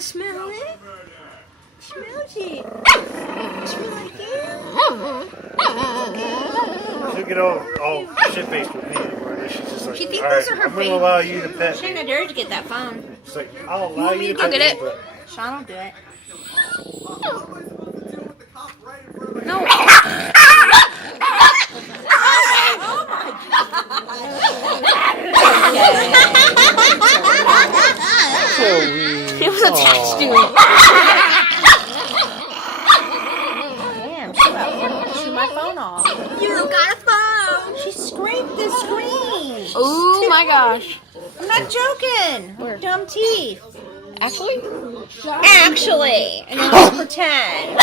Smell it? Smells it. Smell like it? She'll get all shit-faced with me anymore. She's just like, She thinks all those right, are her I'm going to allow you to babies. pet She me. ain't gonna dare to get that phone. She's like, I'll allow you to pet I'll get me, it. but Sean will do it. No. It was attached to it. Damn, she about to chew my phone off. You got a phone. She scraped the screen. Oh my gosh. I'm not joking. Dumb teeth. Actually? Actually. And then just pretend.